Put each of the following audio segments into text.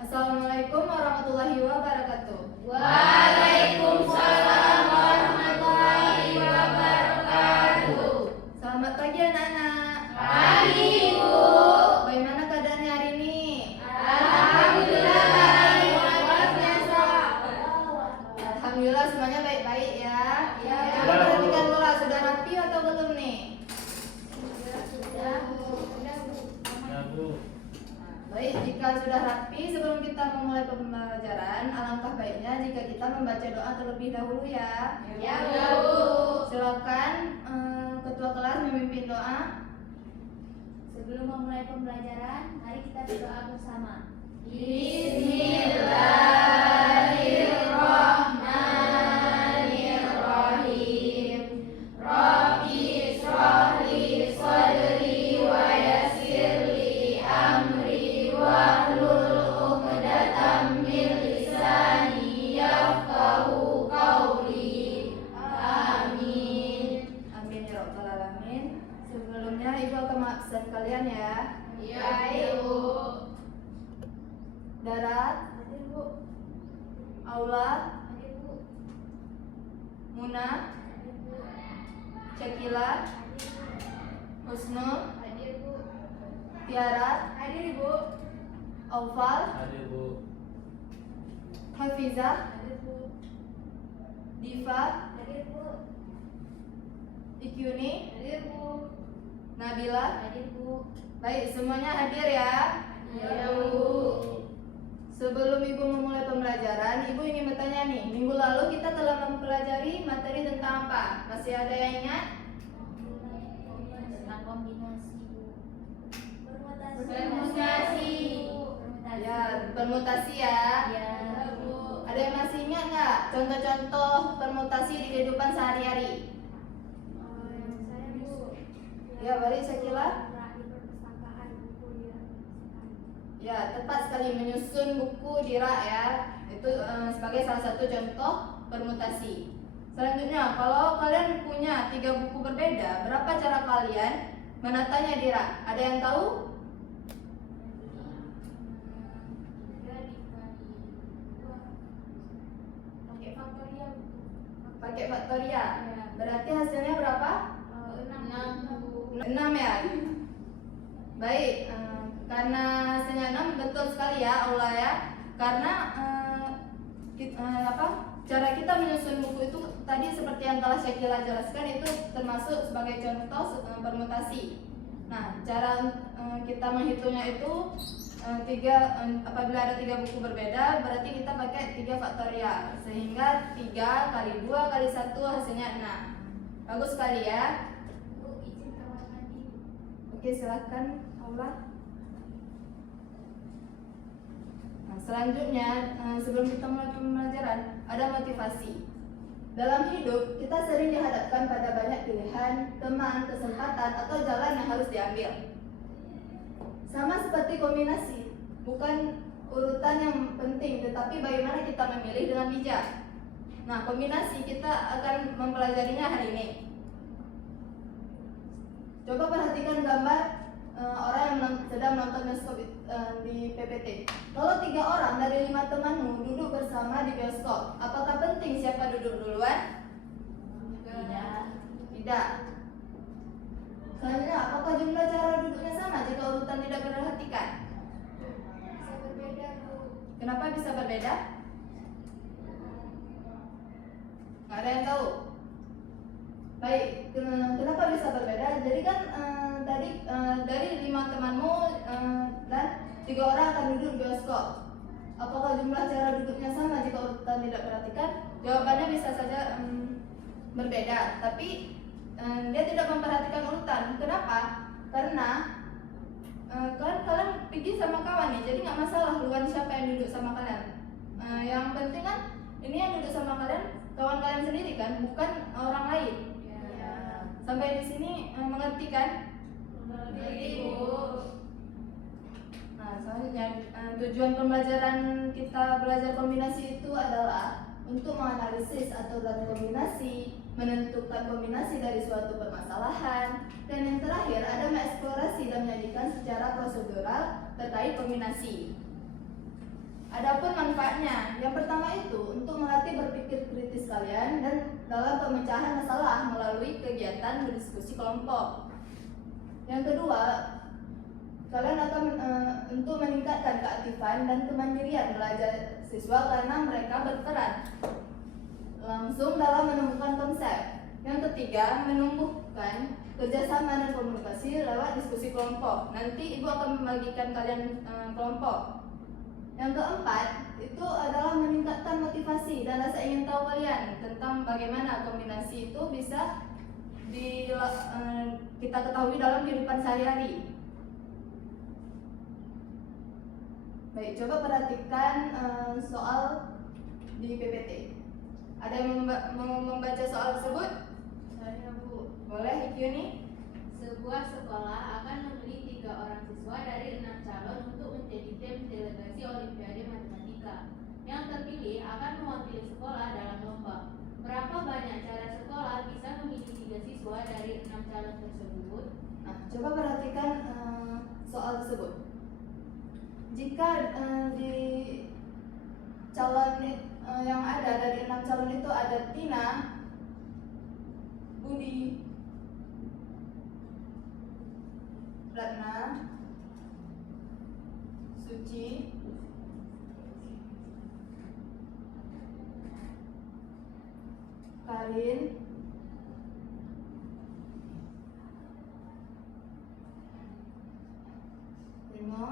Assalamualaikum warahmatullahi wabarakatuh. Waalaikumsalam warahmatullahi wabarakatuh. Selamat pagi anak-anak. Pagi, Ibu. Bagaimana keadaannya hari ini? Alhamdulillah baik, luar biasa. Alhamdulillah semuanya baik-baik ya. Ya. Coba perhatikan kelas, sudah rapi atau belum nih? Sudah, Bu. Baik, jika sudah rapi, sebelum kita memulai pembelajaran, alangkah baiknya jika kita membaca doa terlebih dahulu ya. Ya, Bu. Silakan ketua kelas memimpin doa. Sebelum memulai pembelajaran, mari kita berdoa bersama. Bismillahirrahmanirrahim. Rabbi shrah li sadri wa yassir li amri wahlul 'uqdatam min lisani yafqahu qawli. Amin. Amin ya rabbal alamin. Sebelumnya Ibu akan mengabsen kalian ya. Ya, Ibu. Darat, Hadir, Bu. Aula, Hadir, Bu. Muna, Hadir, Bu. Syakila, Hadir, Bu. Husnul, Hadir, Bu. Tiara, Hadir, Bu. Aufal, Hadir, Bu. Hafizah, Hadir, Bu. Diva, Hadir, Bu. Ikyuni, Hadir, Bu. Nabila. Hadir, Bu. Baik, semuanya hadir ya. Ya, Bu. Sebelum Ibu memulai pembelajaran, Ibu ingin bertanya nih, minggu lalu kita telah mempelajari materi tentang apa? Masih ada yang ingat? Tentang kombinasi, Bu. Permutasi. Permutasi. Permutasi. Ya, permutasi ya. Ya. Bu. Ada yang masih ingat nggak contoh-contoh permutasi di kehidupan sehari-hari? Saya, Bu. Ya, balik Syakila. Di perpustakaan buku dia. Ya, tepat sekali, menyusun buku di rak ya. Itu sebagai salah satu contoh permutasi. Selanjutnya, kalau kalian punya 3 buku berbeda, berapa cara kalian menatanya di rak? Ada yang tahu? Pakai faktorial, Bu. Pakai faktorial. Ya. Berarti hasilnya berapa? 6, Bu. 6 ya. Baik, karena hasilnya 6 betul sekali ya Allah ya. Karena cara kita menyusun buku itu tadi seperti yang telah Syakila jelaskan itu termasuk sebagai contoh permutasi. Nah, cara kita menghitungnya itu apabila ada 3 buku berbeda berarti kita pakai 3 faktorial sehingga 3 kali 2 kali 1 hasilnya 6. Bagus sekali ya. Bu, izin kamar mandi. Oke, silakan Allah. Nah, selanjutnya sebelum kita mulai pembelajaran ada motivasi. Dalam hidup kita sering dihadapkan pada banyak pilihan, teman, kesempatan atau jalan yang harus diambil. Sama seperti kombinasi, bukan urutan yang penting, tetapi bagaimana kita memilih dengan bijak. Nah, kombinasi kita akan mempelajarinya hari ini. Coba perhatikan gambar orang yang sedang menonton bioskop di PPT. Kalau 3 orang dari 5 temanmu duduk bersama di bioskop, apakah penting siapa duduk duluan? Tidak. Tidak. Selanjutnya, apakah jumlah cara duduknya sama jika urutan tidak diperhatikan? Bisa berbeda, Bu. Kenapa bisa berbeda? Nggak ada yang tahu. Baik, kenapa bisa berbeda? Jadi kan tadi dari 5 temanmu dan 3 orang akan duduk di bioskop. Apakah jumlah cara duduknya sama jika urutan tidak diperhatikan? Jawabannya bisa saja berbeda, tapi dia tidak memperhatikan urutan. Kenapa? Karena kalian pergi sama kawan nih, jadi nggak masalah duluan siapa yang duduk sama kalian. Yang penting kan ini yang duduk sama kalian kawan kalian sendiri kan, bukan orang lain. Ya. Sampai di sini mengerti kan? Mengerti, Bu. Nah, selanjutnya tujuan pembelajaran kita belajar kombinasi itu adalah untuk menganalisis aturan kombinasi, menentukan kombinasi dari suatu permasalahan, dan yang terakhir ada mengeksplorasi dan menyajikan secara prosedural terkait kombinasi. Adapun manfaatnya, yang pertama itu untuk melatih berpikir kritis kalian dan dalam pemecahan masalah melalui kegiatan berdiskusi kelompok. Yang kedua, kalian akan untuk meningkatkan keaktifan dan kemandirian belajar siswa karena mereka berperan langsung dalam menemukan konsep. Yang ketiga, menumbuhkan kerjasama dan komunikasi lewat diskusi kelompok. Nanti ibu akan membagikan kalian kelompok. Yang keempat, itu adalah meningkatkan motivasi dan rasa ingin tahu kalian tentang bagaimana kombinasi itu bisa kita ketahui dalam kehidupan sehari-hari. Baik, coba perhatikan soal di PPT. Ada yang mau membaca soal tersebut? Saya Bu. Boleh, Ikyu nih. Sebuah sekolah akan memilih 3 orang siswa dari 6 calon untuk menjadi tim delegasi Olimpiade Matematika. Yang terpilih akan mewakili sekolah dalam lomba. Berapa banyak cara sekolah bisa memilih 3 siswa dari 6 calon tersebut? Nah, coba perhatikan soal tersebut. Jika di calon yang ada dari 6 calon itu ada Tina, Budi, Ratna, Suci, Karin, Rino,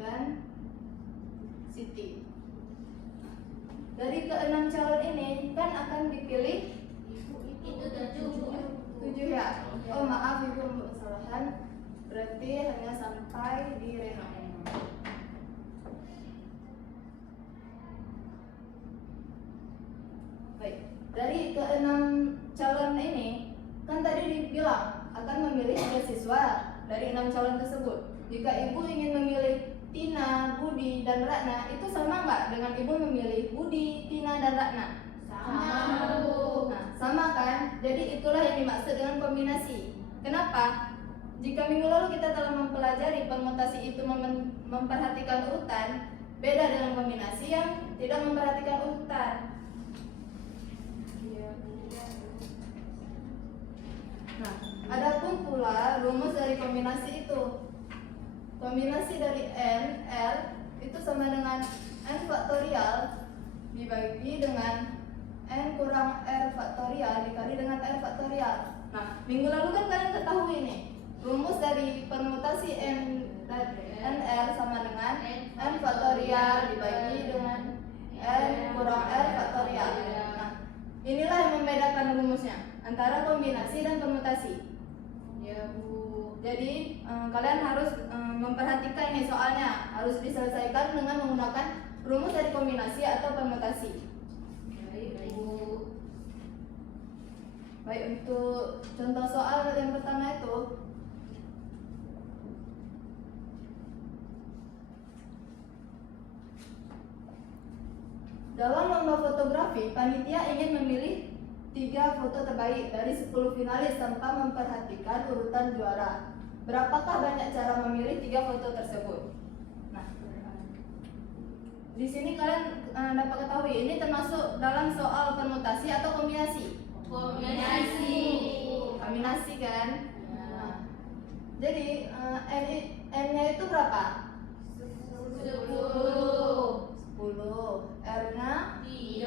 dan Siti. Dari ke-6 calon ini kan akan dipilih Itu 7. 7 ya. Oh maaf ibu membuat kesalahan. Berarti hanya sampai di Reno. Baik. Dari ke-6 calon ini kan tadi dibilang akan memilih 3 siswa dari 6 calon tersebut. Jika ibu ingin memilih Tina, Budi, dan Ratna, itu sama nggak dengan ibu memilih Budi, Tina, dan Ratna? Sama Bu. Nah, sama kan? Jadi itulah yang dimaksud dengan kombinasi. Kenapa? Jika minggu lalu kita telah mempelajari permutasi itu memperhatikan urutan, beda dengan kombinasi yang tidak memperhatikan urutan. Nah, adapun pula rumus dari kombinasi itu. Kombinasi dari N, R itu sama dengan N faktorial dibagi dengan N kurang R faktorial dikali dengan R faktorial. Nah, minggu lalu kan kalian ketahui nih, rumus dari permutasi N R sama dengan N faktorial dibagi dengan N kurang R faktorial. Nah, inilah yang membedakan rumusnya antara kombinasi dan permutasi. Ya Bu. Jadi kalian harus memperhatikan ini soalnya harus diselesaikan dengan menggunakan rumus dari kombinasi atau permutasi. Baik Bu. Baik, untuk contoh soal yang pertama itu dalam lomba fotografi, panitia ingin memilih 3 foto terbaik dari 10 finalis tanpa memperhatikan urutan juara. Berapakah banyak cara memilih 3 foto tersebut? Nah, di sini kalian dapat ketahui ini termasuk dalam soal permutasi atau kombinasi? Kombinasi. Kombinasi kan? Ya. Nah, jadi N-nya itu berapa? 10. 10. R-nya 3.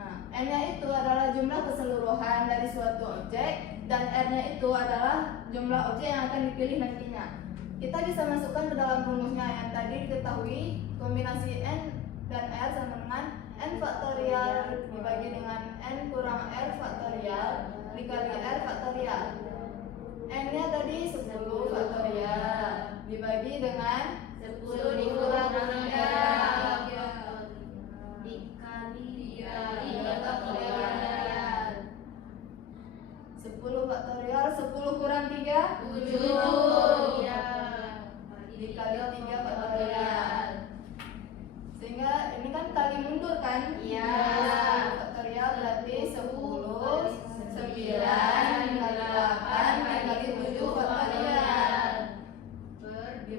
Nah, N-nya itu adalah jumlah keseluruhan dari suatu objek dan R-nya itu adalah jumlah objek yang akan dipilih nantinya. Kita bisa masukkan ke dalam rumusnya yang tadi diketahui, kombinasi N dan R sama dengan N faktorial dibagi dengan N kurang R faktorial dikali R faktorial. N-nya tadi 10 faktorial dibagi dengan 10 dikurang 3 dikali 3 faktorial. 10 faktorial 10 kurang 3 7 ya dikali 3 faktorial. Sehingga ini kan kali mundur kan? Iya. 10 faktorial berarti 10 9 kali 8 kali 7 faktorial.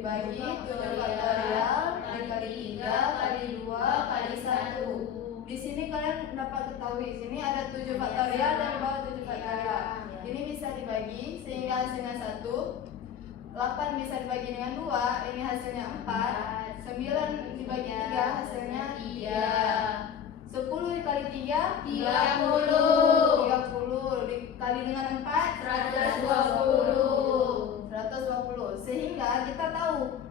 dibagi 7 faktorial dikali 3 kali 2 kali 1. Di sini kalian dapat ketahui, sini ada 7 faktorial dan di bawah 7 faktorial. Ini bisa dibagi sehingga hasilnya 1. 8 bisa dibagi dengan 2, ini hasilnya 4. 9 dibagi 3, hasilnya 3. 10 dikali 3 30. 30 dikali dengan 4 120. Sehingga kita tahu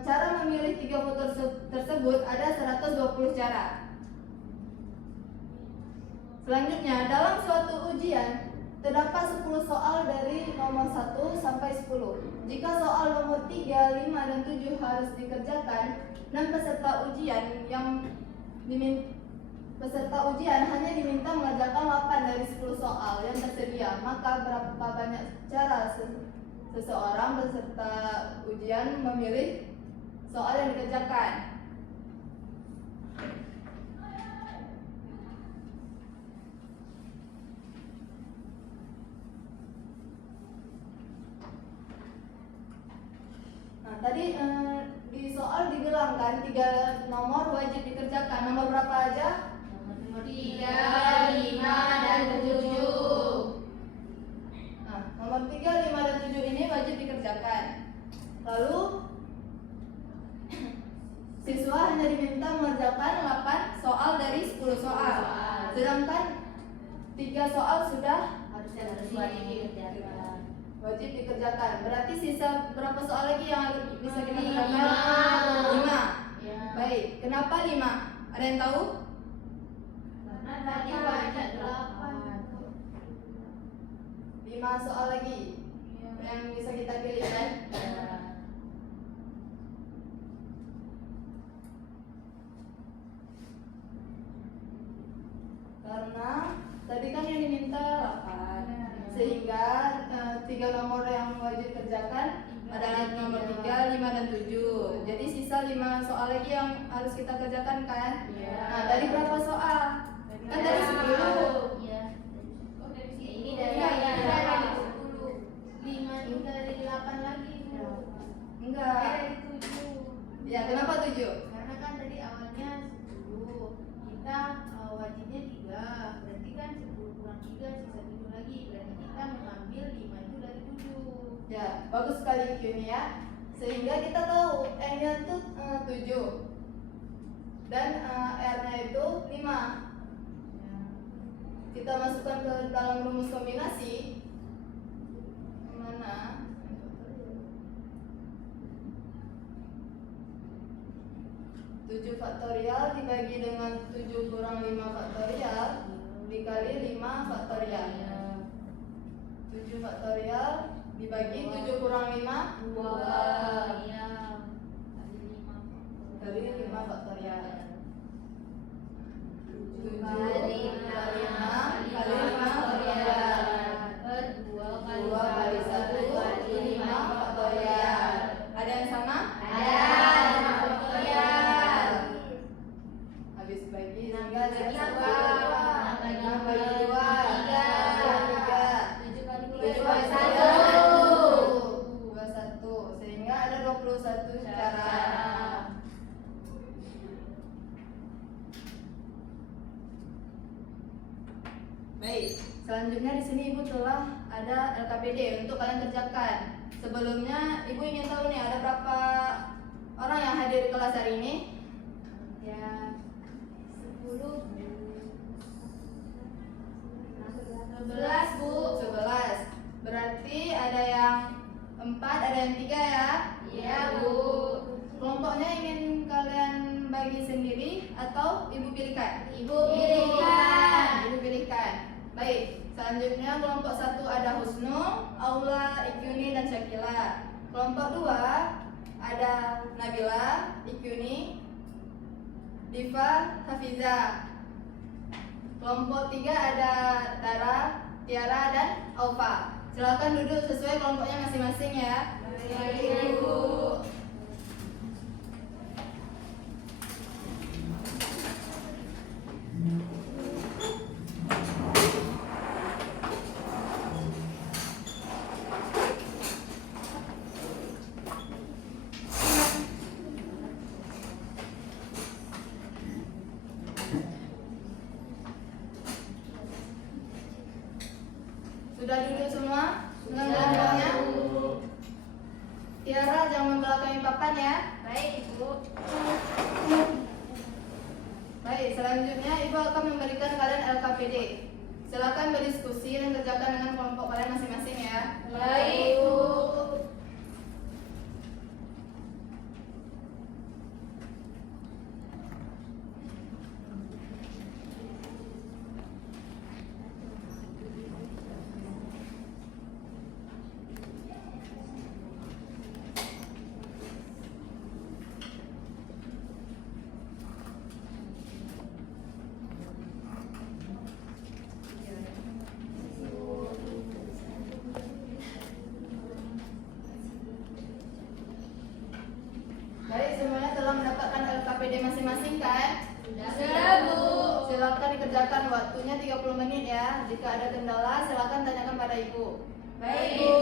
cara memilih 3 faktor tersebut ada 120 cara. Selanjutnya, dalam suatu ujian terdapat 10 soal dari nomor 1 sampai 10. Jika soal nomor 3, 5, dan 7 harus dikerjakan, 6 peserta ujian hanya diminta mengerjakan 8 dari 10 soal yang tersedia. Maka berapa banyak cara seseorang peserta ujian memilih soal yang dikerjakan? Tadi di soal dibilang kan 3 nomor wajib dikerjakan. Nomor berapa aja? Nomor 3, 5, dan 7. Nah, nomor 3, 5, dan 7 ini wajib dikerjakan. Lalu siswa hanya diminta mengerjakan 8 soal dari 10 soal. Sedangkan 3 soal sudah wajib dikerjakan. Berarti sisa berapa soal lagi yang bisa kita kerjakan? 5. Ya. Baik, kenapa 5? Ada yang tahu? Karena tadi banyak 8. 5 soal lagi yang bisa kita pilih kan? Karena tadi kan yang diminta 8. Sehingga 3 nomor yang wajib kerjakan adalah nomor 3, 5, dan 7. Jadi sisa 5 soal lagi yang harus kita kerjakan kan? Nah, dari berapa soal? Kan dari 10. Oh, dari sini. Ini dari Iya. 10. 5 itu dari 8 lagi. Enggak. Dari 7. Ya, kenapa 7? Karena kan tadi awalnya 10. Kita wajibnya 3. Berarti kan 10 kurang 3 sisa 7 lagi. Berarti kita mengambil 5 itu dari 7. Ya, bagus sekali Q ini ya. Sehingga kita tahu N-nya itu 7 dan R-nya itu 5. Kita masukkan ke dalam rumus kombinasi. Mana? 7 faktorial dibagi dengan 7 kurang 5 faktorial dikali 5 faktorial. 7 faktorial dibagi 7 kurang 5 2. Iya. dari 5 faktorial. 7 kali 5 kali 5 faktorial. Per 2 kali 2 kali 1 kali 5 faktorial. Ada yang sama? Ada 5 faktorial. Habis bagi sehingga Bagi satu. dua. 6 bagi 2 Tiga. 7 kali 7 kali 1. 21. Sehingga ada 21 cara. Baik, selanjutnya di sini Ibu telah ada LKPD untuk kalian kerjakan. Sebelumnya Ibu ingin tahu nih ada berapa orang yang hadir di kelas hari ini? Ya. 10. 11, Bu. 11. Berarti ada yang 4, ada yang 3 ya? Iya, Bu. Kelompoknya ingin kalian bagi sendiri atau Ibu pilihkan? Ibu pilihkan. Ibu pilihkan. Baik, selanjutnya kelompok 1 ada Husnul, Aula, Ikyuni, dan Syakila. Kelompok 2 ada Nabila, Ikyuni, Diva, Hafiza. Kelompok 3 ada Tara, Tiara, dan Aufa. Silakan duduk sesuai kelompoknya masing-masing ya. Baik, Ibu. Sudah duduk semua dengan kelompoknya? Tiara jangan membelakangi papan ya. Baik, Ibu. Baik, selanjutnya Ibu akan memberikan kalian LKPD. Silakan berdiskusi dan kerjakan dengan kelompok kalian masing-masing ya. Baik, Bu. Baik, semuanya telah mendapatkan LKPD masing-masing kan? Sudah, Bu. Silakan dikerjakan, waktunya 30 menit ya. Jika ada kendala silakan tanyakan pada Ibu. Baik, Bu.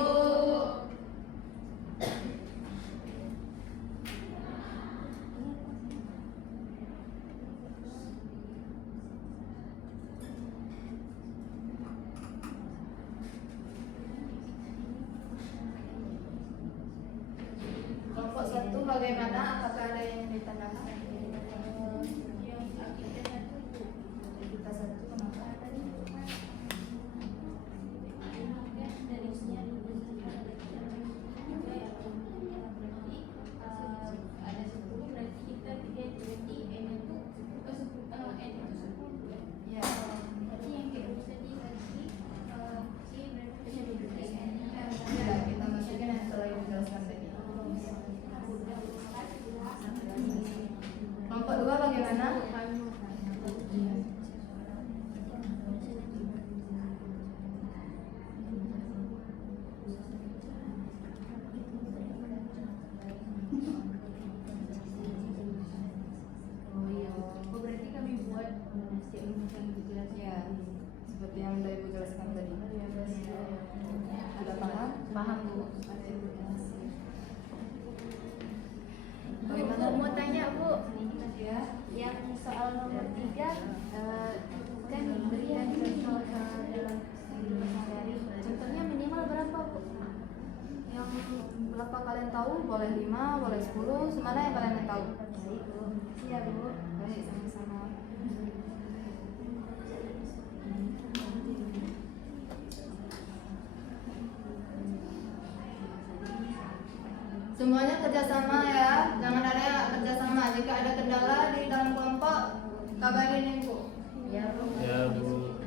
Kelompok 1 bagaimana? Apakah ada yang ditanyakan? Kita 1 kenapa? Ya. Ya, kita masukin yang telah dijelaskan tadi. Kelompok 2 bagaimana? Ya, seperti yang sudah Ibu jelaskan tadi. Ada paham? Paham, Bu. Bagaimana? Bu, mau tanya, Bu. Ya. Yang soal nomor 3 kan diberikan contoh dalam kehidupan sehari. Contohnya minimal berapa, Bu? Yang berapa kalian tahu? Boleh 5, boleh 10, semana yang kalian tahu. Baik, Bu. Iya, Bu. Baik, sama-sama. Semuanya kerjasama ya, jangan ada yang nggak kerjasama. Jika ada kendala di dalam kelompok, kabarin Ibu. Ya, Bu. Ya, Bu.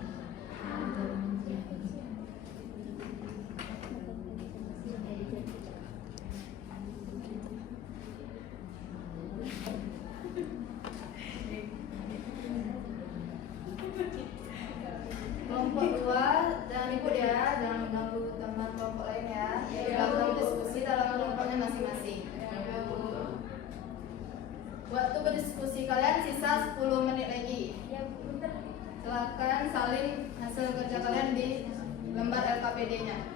Kelompok 2, jangan ikut ya, jangan mengganggu teman kelompok lain ya. Silakan diskusi dalam kelompoknya masing-masing. Waktu berdiskusi kalian sisa 10 menit lagi. Ya, Bu. Bentar. Silakan salin hasil kerja kalian di lembar LKPD-nya.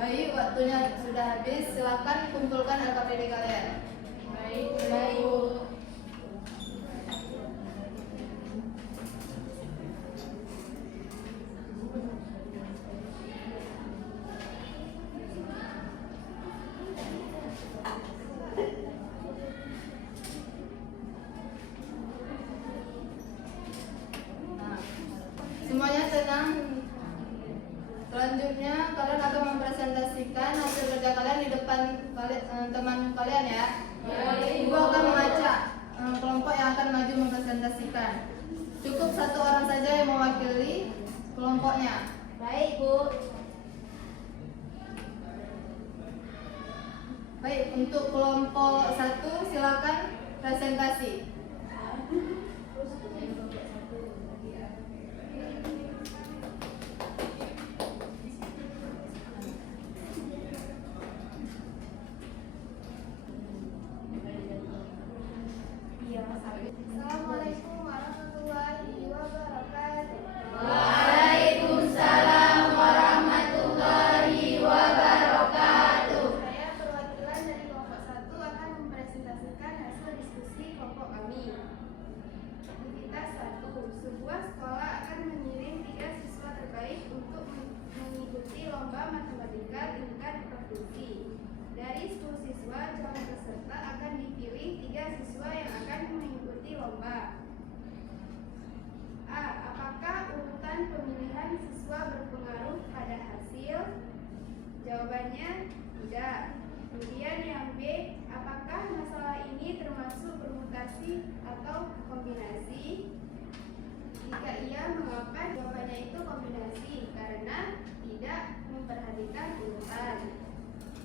Baik, waktunya sudah habis. Silakan kumpulkan LKPD kalian. Baik, Baik. Bu. Nah, semuanya tenang. Selanjutnya kalian akan mempresentasikan hasil kerja kalian di depan teman kalian ya. Ibu akan mengajak kelompok yang akan maju mempresentasikan. Cukup 1 orang saja yang mewakili kelompoknya. Baik, Bu. Baik, untuk kelompok 1 silakan presentasi. Iya, Mas. Assalamualaikum warahmatullahi wabarakatuh. Waalaikumsalam warahmatullahi wabarakatuh. kelompok kami. Aktivitas 1. Sebuah sekolah akan mengirim 3 siswa terbaik untuk mengikuti lomba matematika tingkat provinsi. Dari 10 siswa, calon peserta akan dipilih 3 siswa yang akan mengikuti lomba. A. Apakah urutan pemilihan siswa berpengaruh pada hasil? Jawabannya tidak. Kemudian yang B, apakah masalah ini termasuk permutasi atau kombinasi? Jika iya, mengapa? Jawabannya itu kombinasi, karena tidak memperhatikan urutan.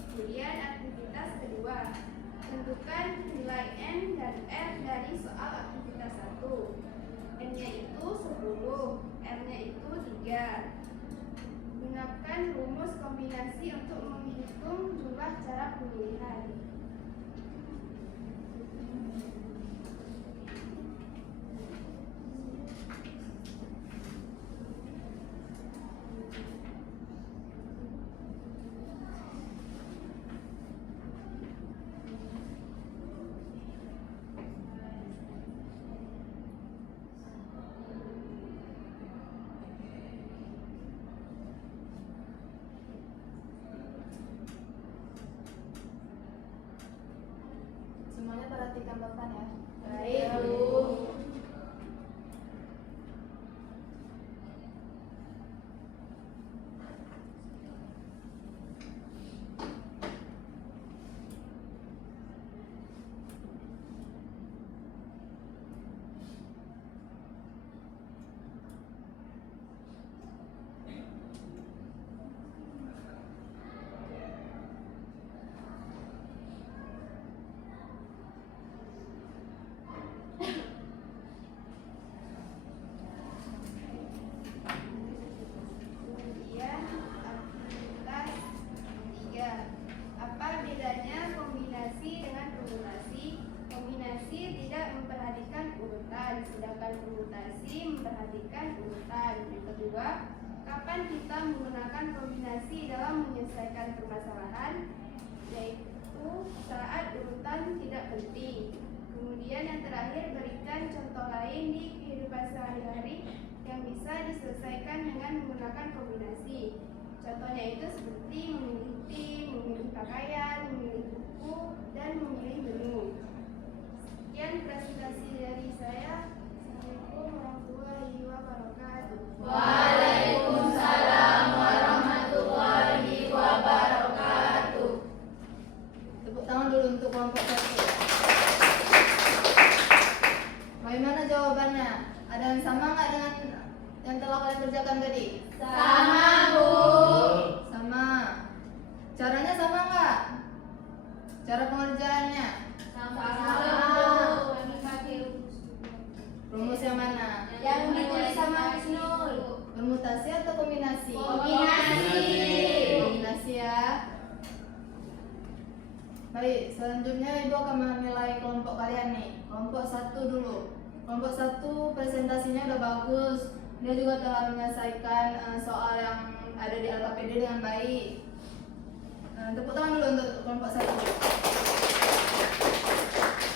Kemudian aktivitas kedua, tentukan nilai N dan R dari soal aktivitas 1. N-nya itu 10, R-nya itu 3. Gunakan rumus kombinasi untuk menghitung jumlah cara pemilihan. Semuanya perhatikan Bapak ya. Baik, Bu. Kemudian aktivitas 3. Apa bedanya kombinasi dengan permutasi? Kombinasi tidak memperhatikan urutan, sedangkan permutasi memperhatikan urutan. Yang kedua, kapan kita menggunakan kombinasi dalam menyelesaikan permasalahan? Yaitu saat urutan tidak penting. Kemudian yang terakhir, berikan contoh lain di kehidupan sehari-hari yang bisa diselesaikan dengan menggunakan kombinasi. Contohnya itu seperti memilih tim, memilih pakaian, memilih buku, dan memilih menu. Sekian presentasi dari saya. Assalamualaikum warahmatullahi wabarakatuh. Waalaikumsalam warahmatullahi wabarakatuh. Tepuk tangan dulu untuk kelompok 1. Bagaimana jawabannya? Ada yang sama nggak dengan yang telah kalian kerjakan tadi? Sama, Bu. Sama. Caranya sama nggak? Cara pengerjaannya? Sama, Bu. Kami pakai Rumus yang mana? Yang ditulis sama Husnul. Permutasi atau kombinasi? kombinasi. Kombinasi ya. Baik, selanjutnya Ibu akan menilai kelompok kalian nih. Kelompok 1 dulu. Kelompok 1 presentasinya udah bagus. Dia juga telah menyelesaikan soal yang ada di LKPD dengan baik. Tepuk tangan dulu untuk kelompok 1.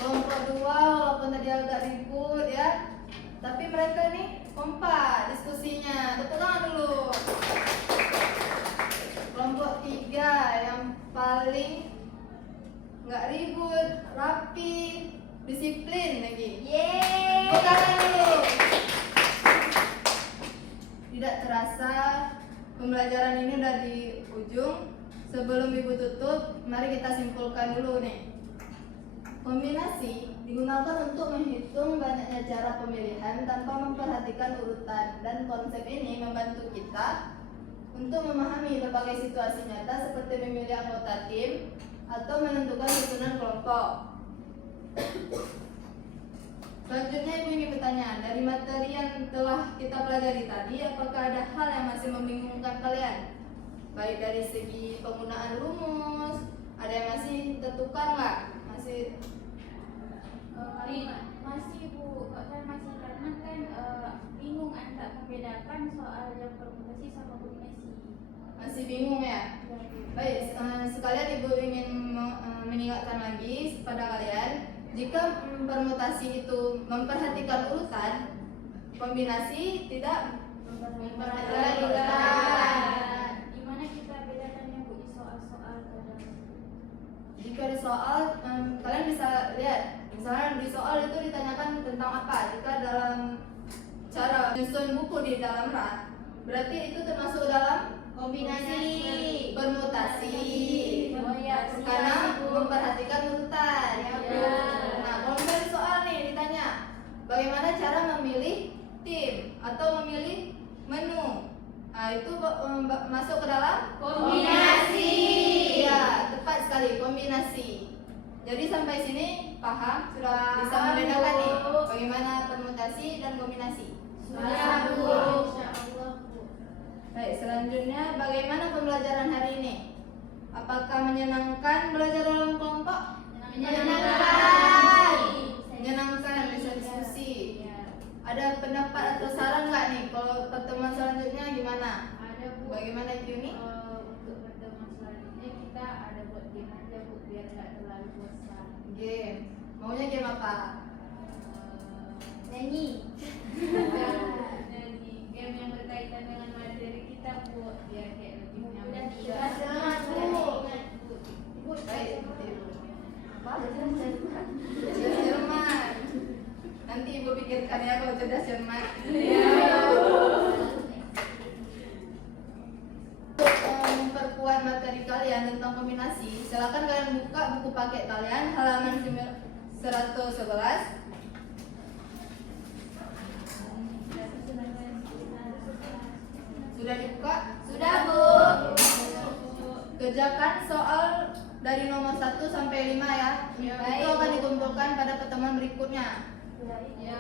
Kelompok 2 walaupun tadi agak ribut ya, tapi mereka nih kompak diskusinya. Tepuk tangan dulu. Kelompok 3 yang paling nggak ribut, rapi, disiplin lagi. Yeay. Tepuk tangan dulu. Tidak terasa pembelajaran ini udah di ujung. Sebelum Ibu tutup, mari kita simpulkan dulu nih. Kombinasi digunakan untuk menghitung banyaknya cara pemilihan tanpa memperhatikan urutan, dan konsep ini membantu kita untuk memahami berbagai situasi nyata seperti memilih anggota tim atau menentukan susunan kelompok. Selanjutnya Ibu ingin bertanya, dari materi yang telah kita pelajari tadi, apakah ada hal yang masih membingungkan kalian? Baik dari segi penggunaan rumus, ada yang masih tertukar nggak? Masih Masih Bu, kok saya masih karena kan bingung antara membedakan soal yang permutasi sama kombinasi. masih bingung ya? Baik, sekalian Ibu ingin mengingatkan lagi kepada kalian, jika permutasi itu memperhatikan urutan, kombinasi tidak memperhatikan urutan. Gimana kita bedakannya Bu di soal-soal kadang? Jika di soal, kalian bisa lihat, misalnya di soal itu ditanyakan tentang apa. Jika dalam cara menyusun buku di dalam rak, berarti itu termasuk dalam Kombinasi. permutasi. Oh iya, Karena memperhatikan urutan. Ya. Nah, kalau misalnya di soal nih ditanya, bagaimana cara memilih tim atau memilih menu? Nah, itu masuk ke dalam Kombinasi. Iya, tepat sekali, kombinasi. Jadi sampai sini paham? Sudah bisa membedakan nih bagaimana permutasi dan kombinasi. Sudah, Bu. Insyaallah Bu. Baik, selanjutnya bagaimana pembelajaran hari ini? Apakah menyenangkan belajar dalam kelompok? Menyenangkan. Menyenangkan, bisa diskusi. Ya. Ada pendapat atau saran nggak nih kalau pertemuan selanjutnya gimana? Ada Bu. Bagaimana Yuni? Untuk pertemuan selanjutnya kita ada buat game aja Bu biar nggak terlalu bosan. Game. Maunya game apa? Nyanyi. Jadi game yang berkaitan dengan materi kita Bu biar kayak lebih nyaman. Udah juga. semangat Bu. Bu. Baik, apa? Cerdas Jerman. Nanti ibu pikirkan ya kalau cerdas Jerman. Untuk memperkuat materi kalian tentang kombinasi, silakan kalian buka buku paket kalian halaman 111. Sudah dibuka? Sudah Bu. Kerjakan soal dari nomor 1 sampai 5 ya. Itu akan dikumpulkan pada pertemuan berikutnya. Ya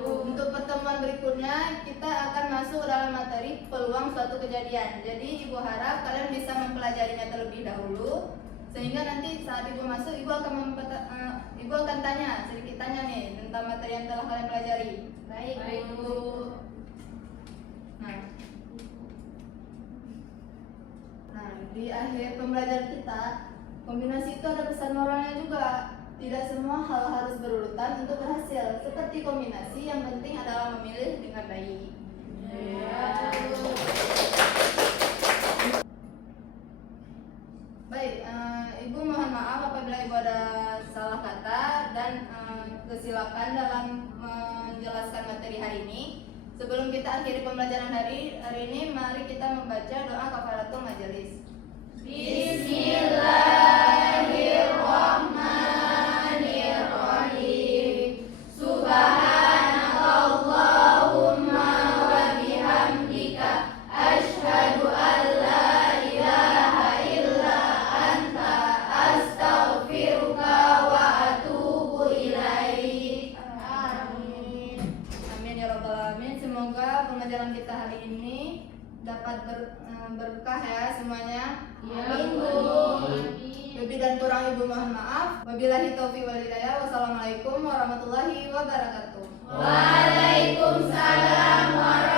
Bu. Untuk pertemuan berikutnya kita akan masuk dalam materi peluang suatu kejadian. Jadi ibu harap kalian bisa mempelajarinya terlebih dahulu, sehingga nanti saat ibu masuk ibu akan tanya sedikit tanya nih tentang materi yang telah kalian pelajari. Baik Bu. Nah, di akhir pembelajaran kita, kombinasi itu ada pesan moralnya juga. Tidak semua hal harus berurutan untuk berhasil. Seperti kombinasi, yang penting adalah memilih dengan baik. Baik, Ibu mohon maaf apabila Ibu ada salah kata dan kesilapan dalam menjelaskan materi hari ini. Sebelum kita akhiri pembelajaran hari ini, mari kita membaca doa kafaratul majelis. Bismillahirrahmanirrahim. Subhanakallahumma wa bihamdika asyhadu an la ilaha illa anta astaghfiruka wa atubu ilaik. Amin. Amin ya rabbal alamin. Semoga pembelajaran kita hari ini dapat berkah ya semuanya. Amin Bu. Lebih dan kurang ibu mohon maaf. Wabillahi taufiq wal hidayah. Wassalamualaikum warahmatullahi wabarakatuh. Waalaikumsalam warahmatullahi